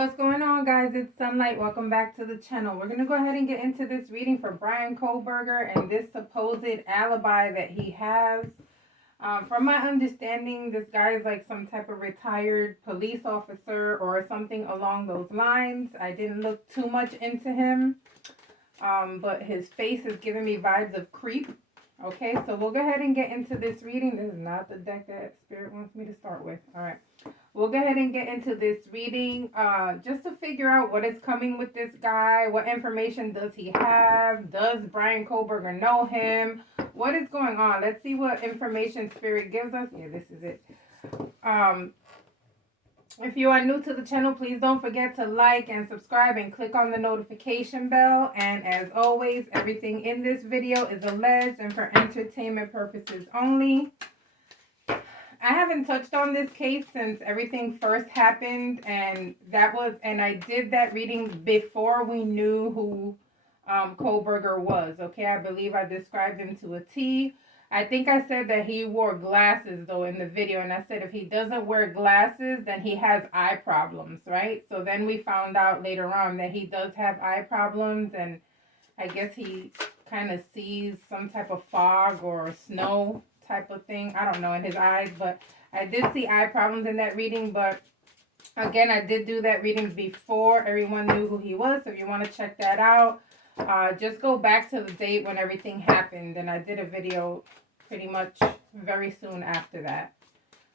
What's going on, guys? It's Sunlight. Welcome back to the channel. We're going to go ahead and get into this reading for Bryan Kohberger and this supposed alibi that he has. From my understanding, this guy is like some type of retired police officer or something along those lines. I didn't look too much into him, but his face is giving me vibes of creep. Okay, so we'll go ahead and get into this reading. This is not the deck that Spirit wants me to start with. All right. We'll go ahead and get into this reading just to figure out what is coming with this guy. What information does he have? Does Bryan Kohberger know him? What is going on? Let's see what information Spirit gives us. Yeah, this is it. If you are new to the channel, please don't forget to like and subscribe and click on the notification bell. And as always, everything in this video is alleged and for entertainment purposes only. I haven't touched on this case since everything first happened, and I did that reading before we knew who Kohberger was. Okay, I believe I described him to a T. I think I said that he wore glasses though in the video, and I said if he doesn't wear glasses, then he has eye problems, right? So then we found out later on that he does have eye problems, and I guess he kind of sees some type of fog or snow type of thing, I don't know, in his eyes. But I did see eye problems in that reading. But again, I did do that reading before everyone knew who he was, so if you want to check that out, just go back to the date when everything happened, and I did a video pretty much very soon after that,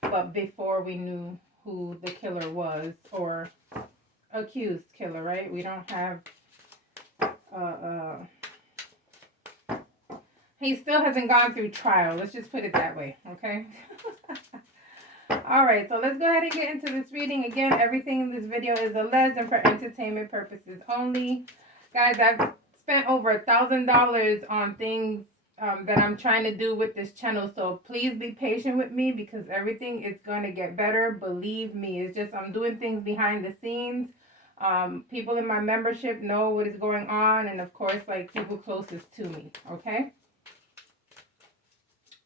but before we knew who the killer was, or accused killer, right? We don't have he still hasn't gone through trial. Let's just put it that way, okay? All right, so let's go ahead and get into this reading. Again, everything in this video is alleged and for entertainment purposes only. Guys, I've spent over $1,000 on things that I'm trying to do with this channel. So please be patient with me because everything is going to get better. Believe me, it's just I'm doing things behind the scenes. People in my membership know what is going on. And of course, like people closest to me, okay?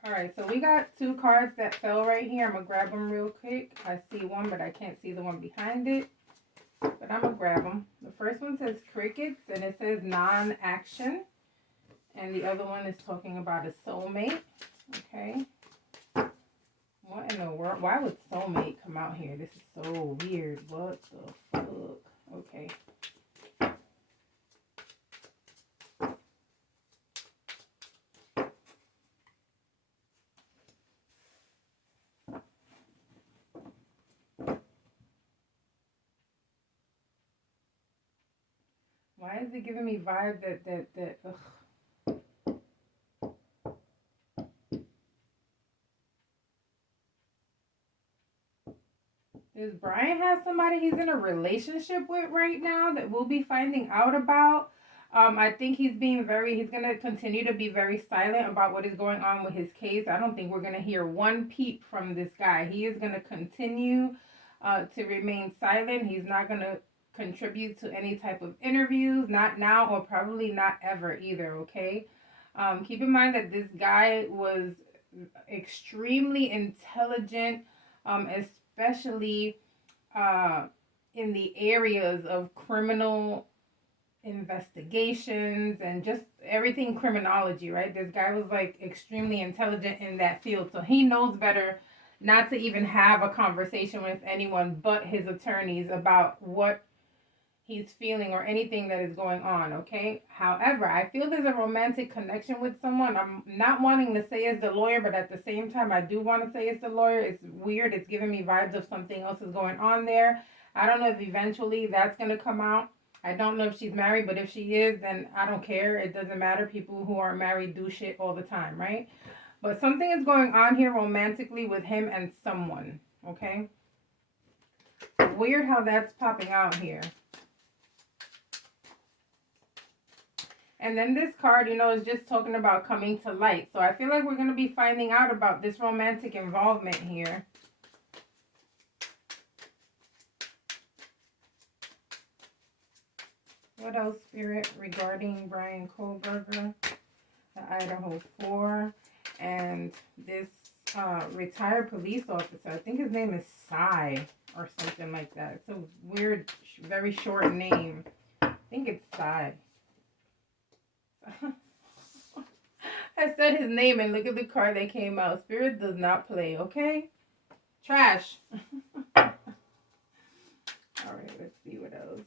All right, so we got two cards that fell right here. I'm going to grab them real quick. I see one, but I can't see the one behind it. But I'm going to grab them. The first one says crickets, and it says non-action. And the other one is talking about a soulmate. Okay. What in the world? Why would soulmate come out here? This is so weird. What the fuck? Okay. Why is it giving me vibe that ugh. Does Bryan have somebody he's in a relationship with right now that we'll be finding out about? I think he's going to continue to be very silent about what is going on with his case. I don't think we're going to hear one peep from this guy. He is going to continue to remain silent. He's not going to contribute to any type of interviews, not now or probably not ever either, okay? Keep in mind that this guy was extremely intelligent, especially in the areas of criminal investigations and just everything criminology, right? This guy was like extremely intelligent in that field, so he knows better not to even have a conversation with anyone but his attorneys about what he's feeling or anything that is going on, okay? However, I feel there's a romantic connection with someone. I'm not wanting to say it's the lawyer, but at the same time, I do want to say it's the lawyer. It's weird. It's giving me vibes of something else is going on there. I don't know if eventually that's going to come out. I don't know if she's married, but if she is, then I don't care. It doesn't matter. People who aren't married do shit all the time, right? But something is going on here romantically with him and someone, okay? Weird how that's popping out here. And then this card, you know, is just talking about coming to light. So I feel like we're going to be finding out about this romantic involvement here. What else, Spirit, regarding Bryan Kohberger, the Idaho 4, and this retired police officer? I think his name is Cy or something like that. It's a weird, very short name. I think it's Sai. I said his name and look at the card that came out. Spirit does not play, okay? Trash. Alright, let's see what else.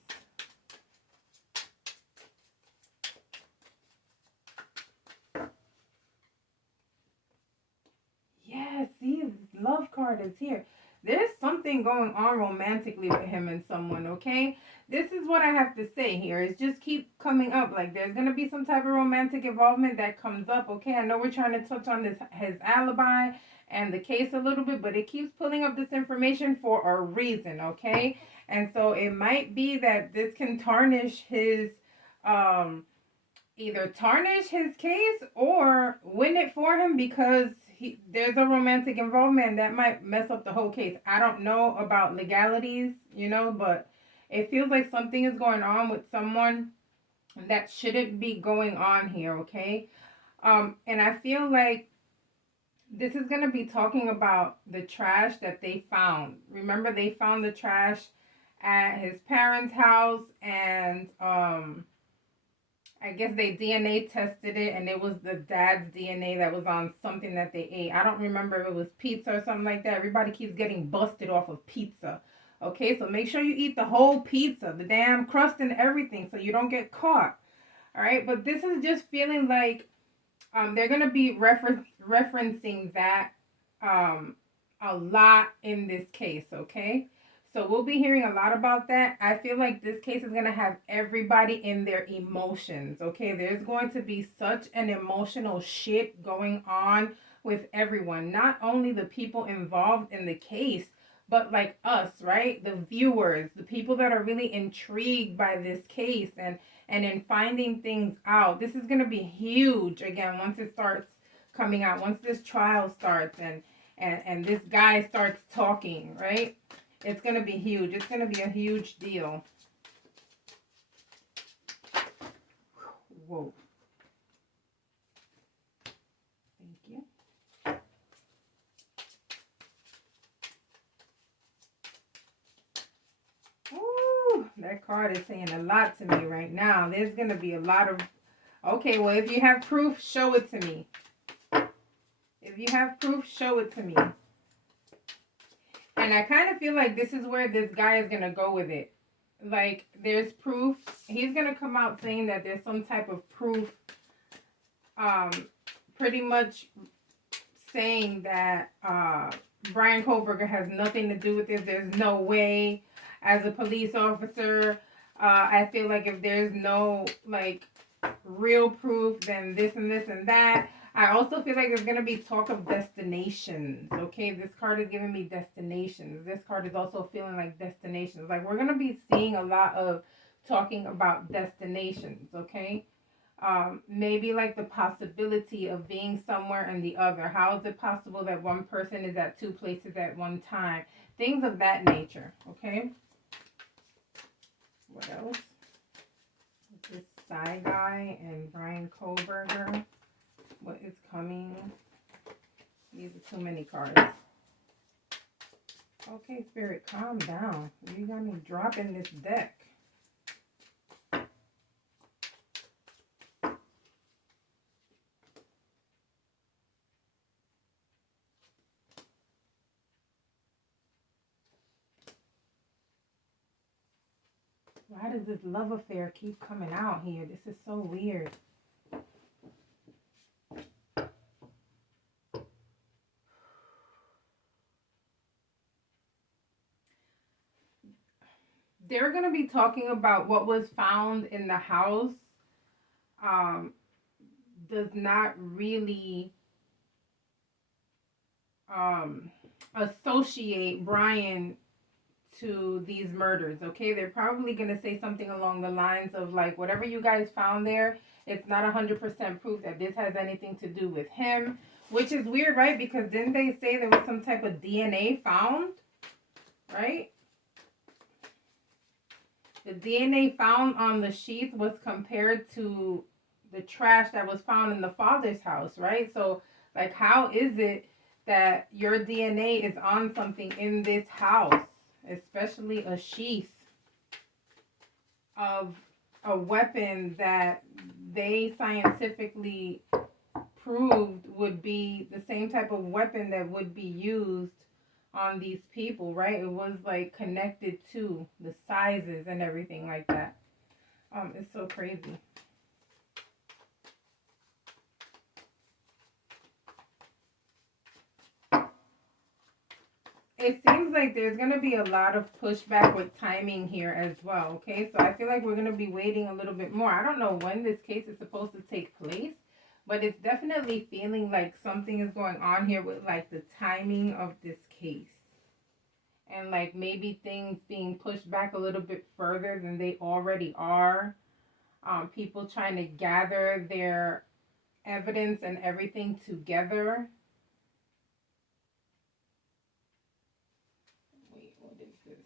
Yeah, see, love card is here. There's something going on romantically with him and someone, okay? This is what I have to say here. It's just keep coming up. Like, there's going to be some type of romantic involvement that comes up, okay? I know we're trying to touch on his alibi and the case a little bit, but it keeps pulling up this information for a reason, okay? And so it might be that this can tarnish his, either tarnish his case or win it for him because there's a romantic involvement that might mess up the whole case. I don't know about legalities, you know, but it feels like something is going on with someone that shouldn't be going on here, okay? And I feel like this is going to be talking about the trash that they found. Remember, they found the trash at his parents' house, and I guess they DNA tested it, and it was the dad's DNA that was on something that they ate. I don't remember if it was pizza or something like that. Everybody keeps getting busted off of pizza. Okay, so make sure you eat the whole pizza, the damn crust and everything, so you don't get caught. All right, but this is just feeling like they're going to be referencing that a lot in this case, okay? So we'll be hearing a lot about that. I feel like this case is going to have everybody in their emotions, okay? There's going to be such an emotional shit going on with everyone. Not only the people involved in the case, but like us, right? The viewers, the people that are really intrigued by this case and in finding things out. This is going to be huge, again, once it starts coming out, once this trial starts and this guy starts talking, right? It's going to be huge. It's going to be a huge deal. Whoa. Thank you. Ooh, that card is saying a lot to me right now. There's going to be a lot of... Okay, well, if you have proof, show it to me. If you have proof, show it to me. And I kind of feel like this is where this guy is going to go with it. Like, there's proof. He's going to come out saying that there's some type of proof. Pretty much saying that Bryan Kohberger has nothing to do with this. There's no way. As a police officer, I feel like if there's no, like, real proof, then this and this and that. I also feel like there's going to be talk of destinations, okay? This card is giving me destinations. This card is also feeling like destinations. Like, we're going to be seeing a lot of talking about destinations, okay? Maybe like the possibility of being somewhere and the other. How is it possible that one person is at two places at one time? Things of that nature, okay? What else? This side guy and Bryan Kohberger. What is coming? These are too many cards. Okay, Spirit, calm down. You got me dropping this deck. Why does this love affair keep coming out here? This is so weird. They're going to be talking about what was found in the house. Does not really associate Bryan to these murders, okay? They're probably going to say something along the lines of like, whatever you guys found there, it's not 100% proof that this has anything to do with him, which is weird, right? Because didn't they say there was some type of DNA found, right? The DNA found on the sheets was compared to the trash that was found in the father's house, right? So, like, how is it that your DNA is on something in this house? especially a sheath of a weapon that they scientifically proved would be the same type of weapon that would be used on these people, right? It was like connected to the sizes and everything like that. It's so crazy. It seems like there's going to be a lot of pushback with timing here as well, okay? So I feel like we're going to be waiting a little bit more. I don't know when this case is supposed to take place, but it's definitely feeling like something is going on here with like the timing of this case. And like maybe things being pushed back a little bit further than they already are. People trying to gather their evidence and everything together. Wait, what is this?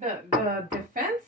The defense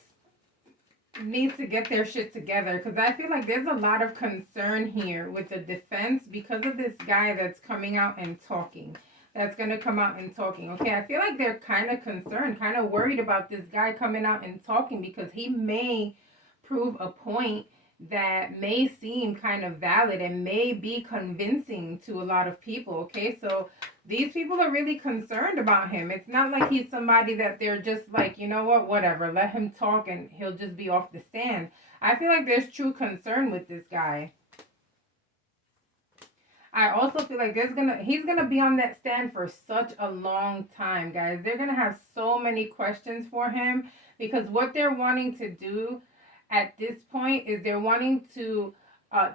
needs to get their shit together, because I feel like there's a lot of concern here with the defense because of this guy that's coming out and talking. That's going to come out and talking. Okay, I feel like they're kind of concerned, kind of worried about this guy coming out and talking because he may prove a point that may seem kind of valid and may be convincing to a lot of people. Okay, so these people are really concerned about him. It's not like he's somebody that they're just like, you know what, whatever, let him talk and he'll just be off the stand. I feel like there's true concern with this guy. I also feel like he's gonna be on that stand for such a long time, guys. They're gonna have so many questions for him because what they're wanting to do at this point is they're wanting to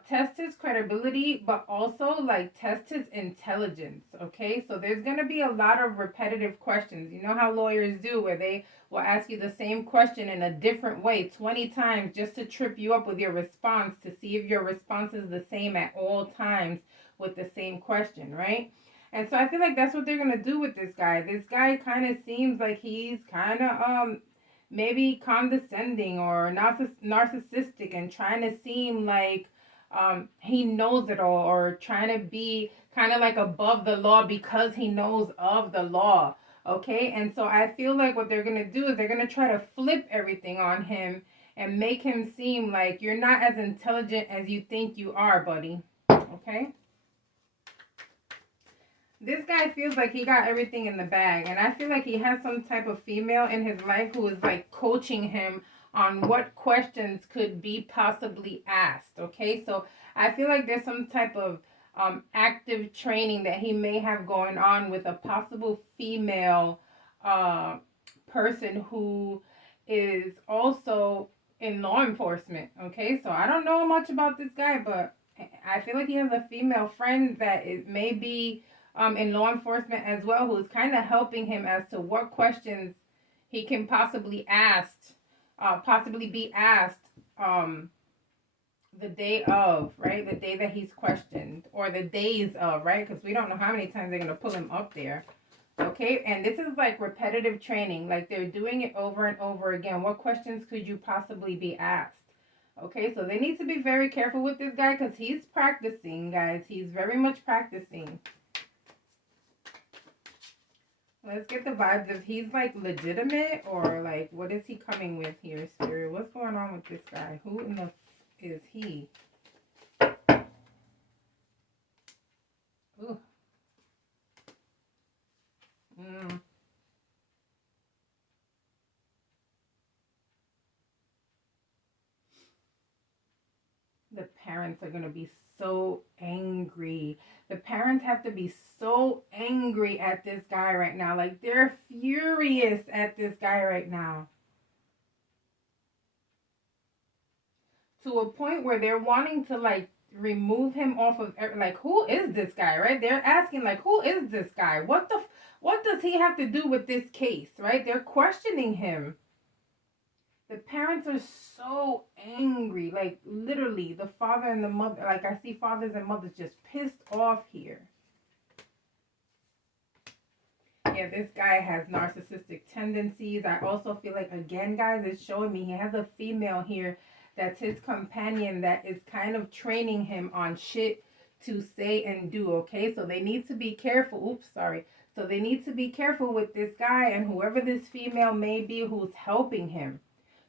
test his credibility, but also like test his intelligence. Okay, so there's gonna be a lot of repetitive questions. You know how lawyers do, where they will ask you the same question in a different way 20 times just to trip you up with your response to see if your response is the same at all times with the same question, right? And so I feel like that's what they're gonna do with this guy. This guy kind of seems like he's kind of maybe condescending or narcissistic and trying to seem like he knows it all, or trying to be kind of like above the law because he knows of the law. Okay, and so I feel like what they're gonna do is they're gonna try to flip everything on him and make him seem like you're not as intelligent as you think you are, buddy. Okay. This guy feels like he got everything in the bag, and I feel like he has some type of female in his life who is like coaching him on what questions could be possibly asked. Okay, so I feel like there's some type of active training that he may have going on with a possible female person who is also in law enforcement. Okay, so I don't know much about this guy, but I feel like he has a female friend that it may be in law enforcement as well, who's kind of helping him as to what questions he can possibly be asked the day of, right? The day that he's questioned, or the days of, right? Because we don't know how many times they're going to pull him up there. Okay, and this is like repetitive training, like they're doing it over and over again. What questions could you possibly be asked? Okay, so they need to be very careful with this guy because he's practicing, guys. He's very much practicing. Let's get the vibes if he's like legitimate, or like what is he coming with here, Spirit? What's going on with this guy? Who in the is he? Ooh. The parents are going to be so angry. The parents have to be so angry at this guy right now. Like, they're furious at this guy right now. To a point where they're wanting to, like, remove him off of, like, who is this guy, right? They're asking, like, who is this guy? What does he have to do with this case, right? They're questioning him. The parents are so angry, like literally the father and the mother, like I see fathers and mothers just pissed off here. Yeah, this guy has narcissistic tendencies. I also feel like, again, guys, it's showing me he has a female here that's his companion, that is kind of training him on shit to say and do, okay? So they need to be careful. Oops, sorry. So they need to be careful with this guy and whoever this female may be who's helping him,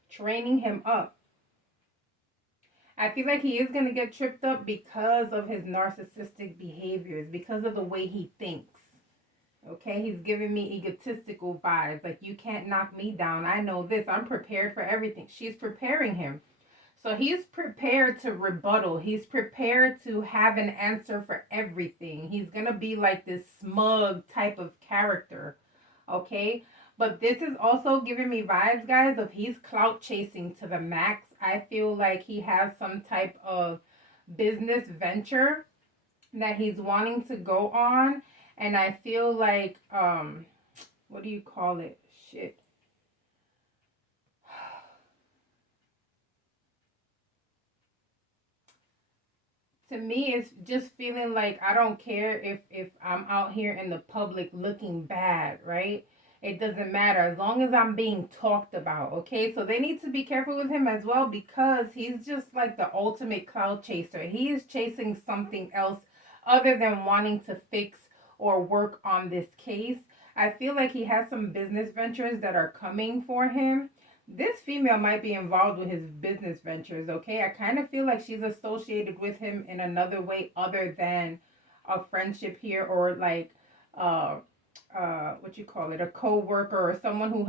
training him up. I feel like he is going to get tripped up because of his narcissistic behaviors, because of the way he thinks. Okay, he's giving me egotistical vibes. Like, you can't knock me down. I know this. I'm prepared for everything. She's preparing him. So he's prepared to rebuttal. He's prepared to have an answer for everything. He's going to be like this smug type of character. Okay? But this is also giving me vibes, guys, of he's clout chasing to the max. I feel like he has some type of business venture that he's wanting to go on. And I feel like, what do you call it? Shit. To me, it's just feeling like I don't care if I'm out here in the public looking bad, right? It doesn't matter as long as I'm being talked about, okay? So they need to be careful with him as well because he's just like the ultimate cloud chaser. He is chasing something else other than wanting to fix or work on this case. I feel like he has some business ventures that are coming for him. This female might be involved with his business ventures, okay? I kind of feel like she's associated with him in another way other than a friendship here, or like what you call it, a co-worker or someone who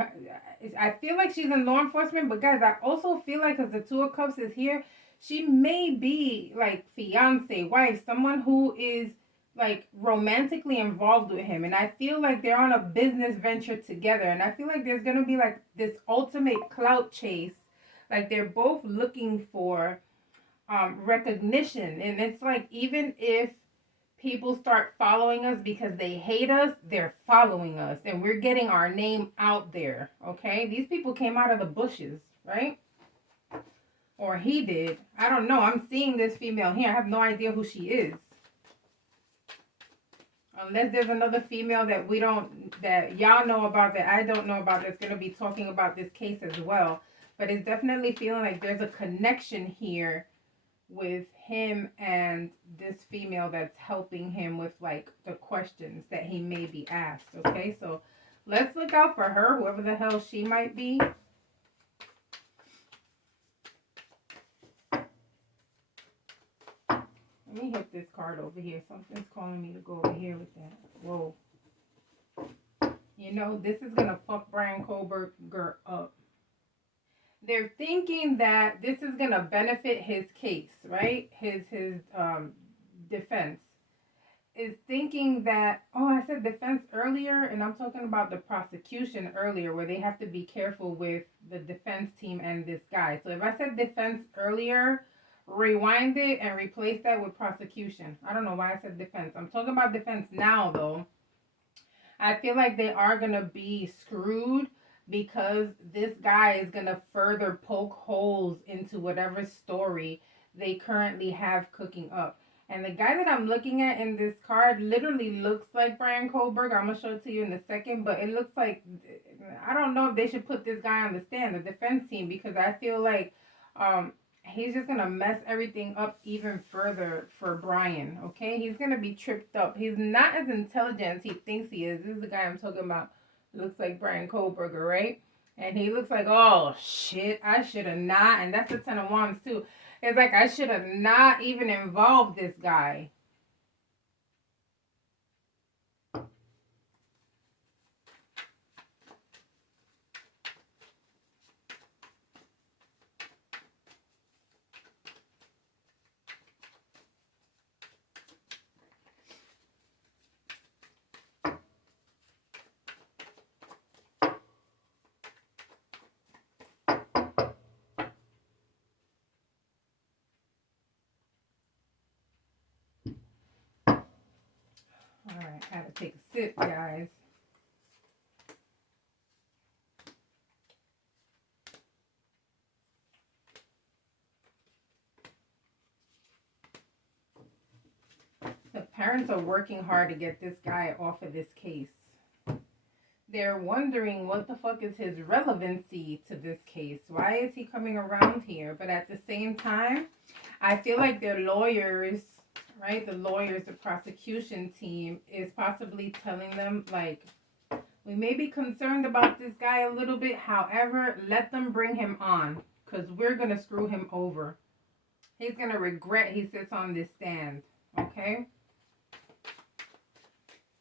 I feel like she's in law enforcement. But guys, I also feel like, because the Two of Cups is here, she may be like fiance, wife, someone who is like romantically involved with him, and I feel like they're on a business venture together, and I feel like there's gonna be like this ultimate clout chase. Like, they're both looking for recognition, and it's like, even if people start following us because they hate us, they're following us and we're getting our name out there. Okay, these people came out of the bushes, right? Or he did. I don't know. I'm seeing this female here. I have no idea who she is. Unless there's another female that we don't, that y'all know about, that I don't know about, that's going to be talking about this case as well. But it's definitely feeling like there's a connection here with him and this female that's helping him with like the questions that he may be asked. Okay, so let's look out for her, whoever the hell she might be. Let me hit this card over here. Something's calling me to go over here with that. Whoa. You know, this is going to fuck Bryan Kohberger up. They're thinking that this is going to benefit his case, right? His defense is thinking that, oh, I said defense earlier, and I'm talking about the prosecution earlier, where they have to be careful with the defense team and this guy. So if I said defense earlier, rewind it and replace that with prosecution. I don't know why I said defense. I'm talking about defense now, though. I feel like they are going to be screwed because this guy is going to further poke holes into whatever story they currently have cooking up. And the guy that I'm looking at in this card literally looks like Bryan Kohberger. I'm going to show it to you in a second, but it looks like, I don't know if they should put this guy on the stand, the defense team, because I feel like he's just going to mess everything up even further for Bryan, okay? He's going to be tripped up. He's not as intelligent as he thinks he is. This is the guy I'm talking about. Looks like Bryan Kohberger, right? And he looks like, oh, shit, I should have not. And that's the Ten of Wands, too. It's like, I should have not even involved this guy. All right, I had to take a sip, guys. The parents are working hard to get this guy off of this case. they're wondering what the fuck is his relevancy to this case. Why is he coming around here? But at the same time, I feel like their lawyers, right? The lawyers, the prosecution team is possibly telling them, like, we may be concerned about this guy a little bit. However, let them bring him on because we're going to screw him over. He's going to regret he sits on this stand. Okay?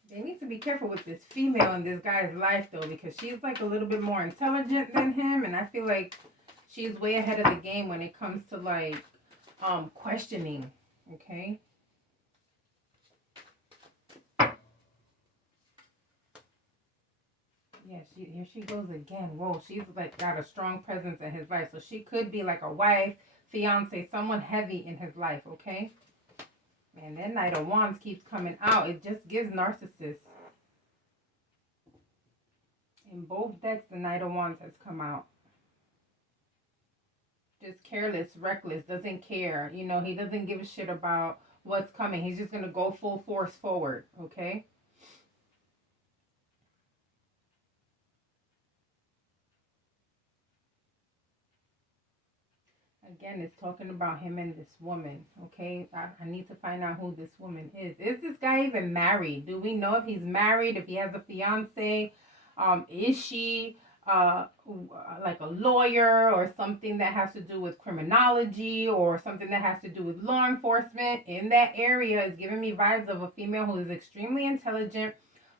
They need to be careful with this female in this guy's life, though, because she's like a little bit more intelligent than him. And I feel like she's way ahead of the game when it comes to, like, questioning. Okay? Yeah, here she goes again. Whoa, she's like got a strong presence in his life. So she could be like a wife, fiance, someone heavy in his life, okay? Man, that Knight of Wands keeps coming out. It just gives narcissist. In both decks, the Knight of Wands has come out. Just careless, reckless, doesn't care. You know, he doesn't give a shit about what's coming. He's just going to go full force forward, okay? Again, it's talking about him and this woman, okay? I need to find out who this woman is. Is this guy even married? Do we know if he's married, if he has a fiance? Is she like a lawyer or something that has to do with criminology or something that has to do with law enforcement? In that area is giving me vibes of a female who is extremely intelligent,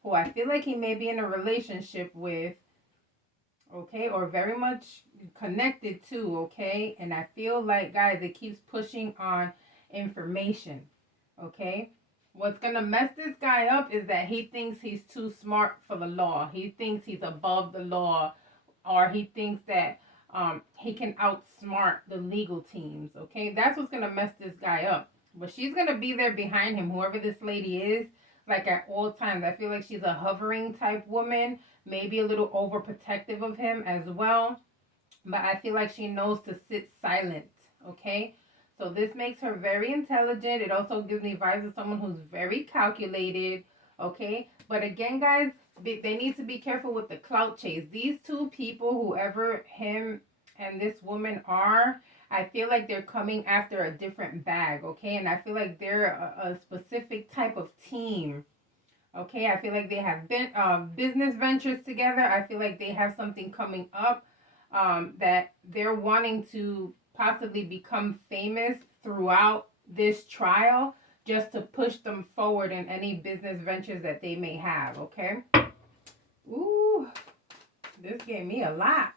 who I feel like he may be in a relationship with, okay, or very much connected to, okay? And I feel like, guys, it keeps pushing on information, okay? What's going to mess this guy up is that he thinks he's too smart for the law. He thinks he's above the law, or he thinks that he can outsmart the legal teams, okay? That's what's going to mess this guy up. But she's going to be there behind him, whoever this lady is, like at all times. I feel like she's a hovering type woman, maybe a little overprotective of him as well. But I feel like she knows to sit silent, okay? So this makes her very intelligent. It also gives me vibes of someone who's very calculated, okay? But again, guys, they need to be careful with the clout chase. These two people, whoever him and this woman are, I feel like they're coming after a different bag, okay? And I feel like they're a specific type of team, okay? I feel like they have been business ventures together. I feel like they have something coming up that they're wanting to possibly become famous throughout this trial, just to push them forward in any business ventures that they may have, okay? Ooh, this gave me a lot.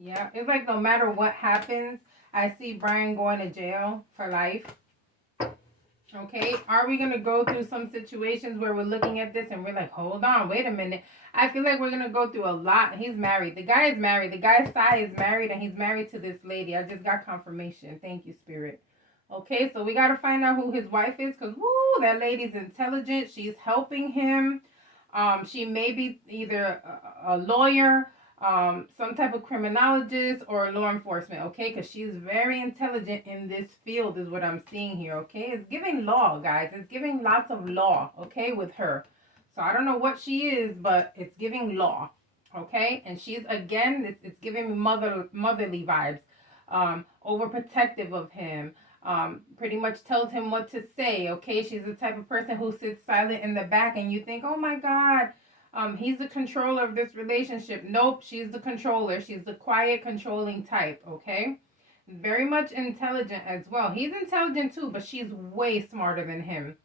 Yeah, it's like no matter what happens, I see Bryan going to jail for life. Okay, are we going to go through some situations where we're looking at this and we're like, hold on, wait a minute. I feel like we're going to go through a lot. He's married. The guy is married. The guy's side is married, and he's married to this lady. I just got confirmation. Thank you, Spirit. Okay, so we got to find out who his wife is, because, woo, that lady's intelligent. She's helping him. She may be either a lawyer, some type of criminologist, or law enforcement, okay? Because she's very intelligent in this field is what I'm seeing here, okay? It's giving law, guys. It's giving lots of law, okay, with her. So I don't know what she is, but it's giving law, okay? And she's, again, it's giving me motherly vibes, overprotective of him, pretty much tells him what to say, okay? She's the type of person who sits silent in the back, and you think, oh my God, he's the controller of this relationship. Nope, she's the controller. She's the quiet, controlling type, okay? Very much intelligent as well. He's intelligent too, but she's way smarter than him,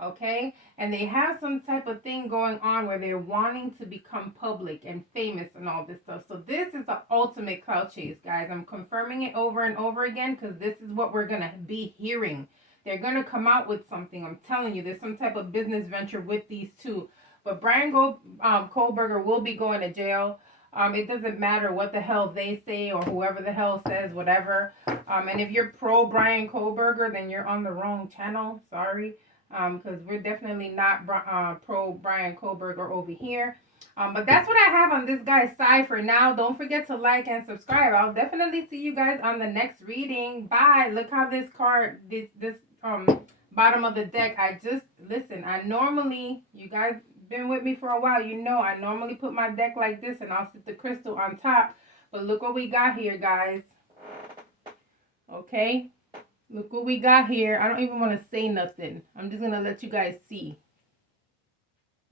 okay? And they have some type of thing going on where they're wanting to become public and famous and all this stuff. So this is the ultimate clout chase, guys. I'm confirming it over and over again because this is what we're going to be hearing. They're going to come out with something. I'm telling you, there's some type of business venture with these two. But Bryan Kohberger will be going to jail. It doesn't matter what the hell they say or whoever the hell says whatever. And if you're pro Bryan Kohberger, then you're on the wrong channel. Sorry. Because we're definitely not pro Bryan Kohberger over here. But that's what I have on this guy's side for now. Don't forget to like and subscribe. I'll definitely see you guys on the next reading. Bye. Look how this card, this bottom of the deck. Listen, I normally, you guys been with me for a while, you know I normally put my deck like this and I'll sit the crystal on top. But look what we got here, guys. Okay? Look what we got here. I don't even want to say nothing. I'm just going to let you guys see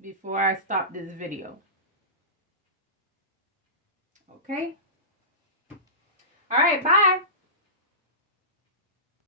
before I stop this video. Okay? All right, bye.